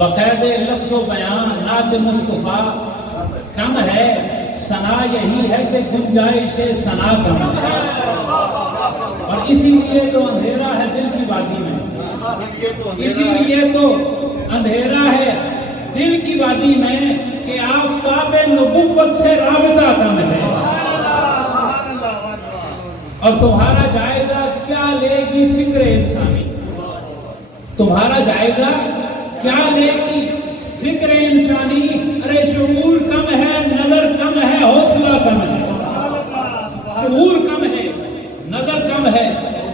بقید لفظ و بیان نعت مصطفیٰ کم ہے، ثنا یہی ہے کہ گنجائش ثنا کم ہے، اور اسی لیے تو اندھیرا ہے دل کی وادی میں، اسی لیے تو اندھیرا ہے دل کی وادی میں کہ آفتاب نبوت سے رابطہ کم ہے۔ اور تمہارا جائزہ کیا لے گی فکر انسانی، تمہارا جائزہ کیا لے گی فکر انسانی؟ ارے شعور کم ہے، نظر کم ہے، حوصلہ کم ہے، شعور کم ہے، نظر کم ہے،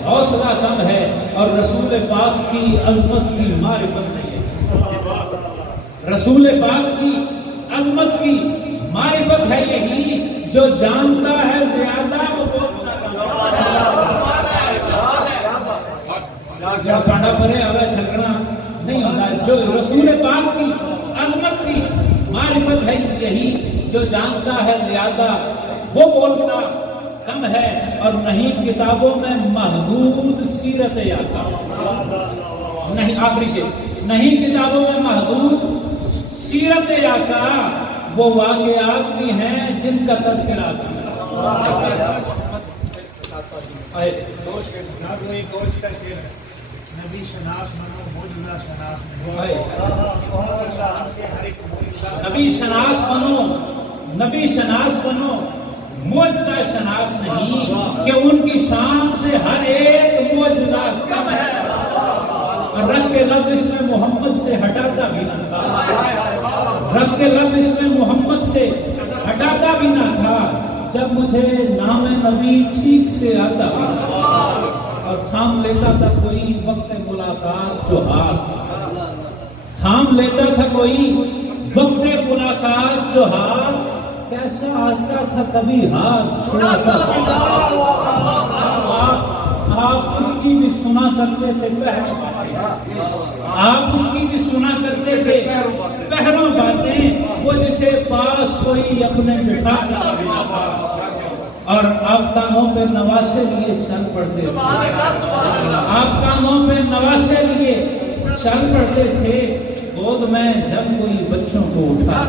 حوصلہ کم ہے، اور رسول پاک کی عظمت کی معرفت نہیں ہے۔ رسول پاک کی عظمت کی معرفت ہے یہی، جو جانتا ہے زیادہ وہ بولتا کیا پڑھا پڑے اور چھکنا نہیں ہوتا۔ جو رسول پاک کی عظمت کی معرفت ہے یہی، جو جانتا ہے زیادہ وہ بولتا کم ہے، اور نہیں کتابوں میں محدود سیرت آقا، نہیں آخری سے نہیں کتابوں میں محدود سیرت آقا، وہ واقعات بھی ہیں جن کا تذکرہ نبی شناس بنو موجودہ شناس نبی شناس بنو، نبی شناس بنو، معجزہ شناس نہیں کہ ان کی شان سے ہر ایک معجزہ کم ہے، اور رب کے لب اس میں محمد سے ہٹاتا بھی نہ تھا، رب کے لب اس میں محمد سے ہٹاتا بھی نہ تھا، جب مجھے نام نبی ٹھیک سے آتا اور تھام لیتا تھا کوئی وقت ملاقات جو ہاتھ، تھام لیتا تھا کوئی وقت ملاقات جو ہاتھ، کیسا آتا تھا کبھی ہاتھ چھڑاتا تھا۔ آپ اس کی بھی سنا کرتے تھے آپ اس کی بھی سنا کرتے تھے پہروں باتیں، وہ جسے پاس کوئی اپنے بٹھا تھا، اور آپ کانوں پہ نواسے لیے چل پڑتے تھے، آپ کانوں پہ نواسے لیے چل پڑتے تھے، گود میں جب کوئی بچوں کو اٹھا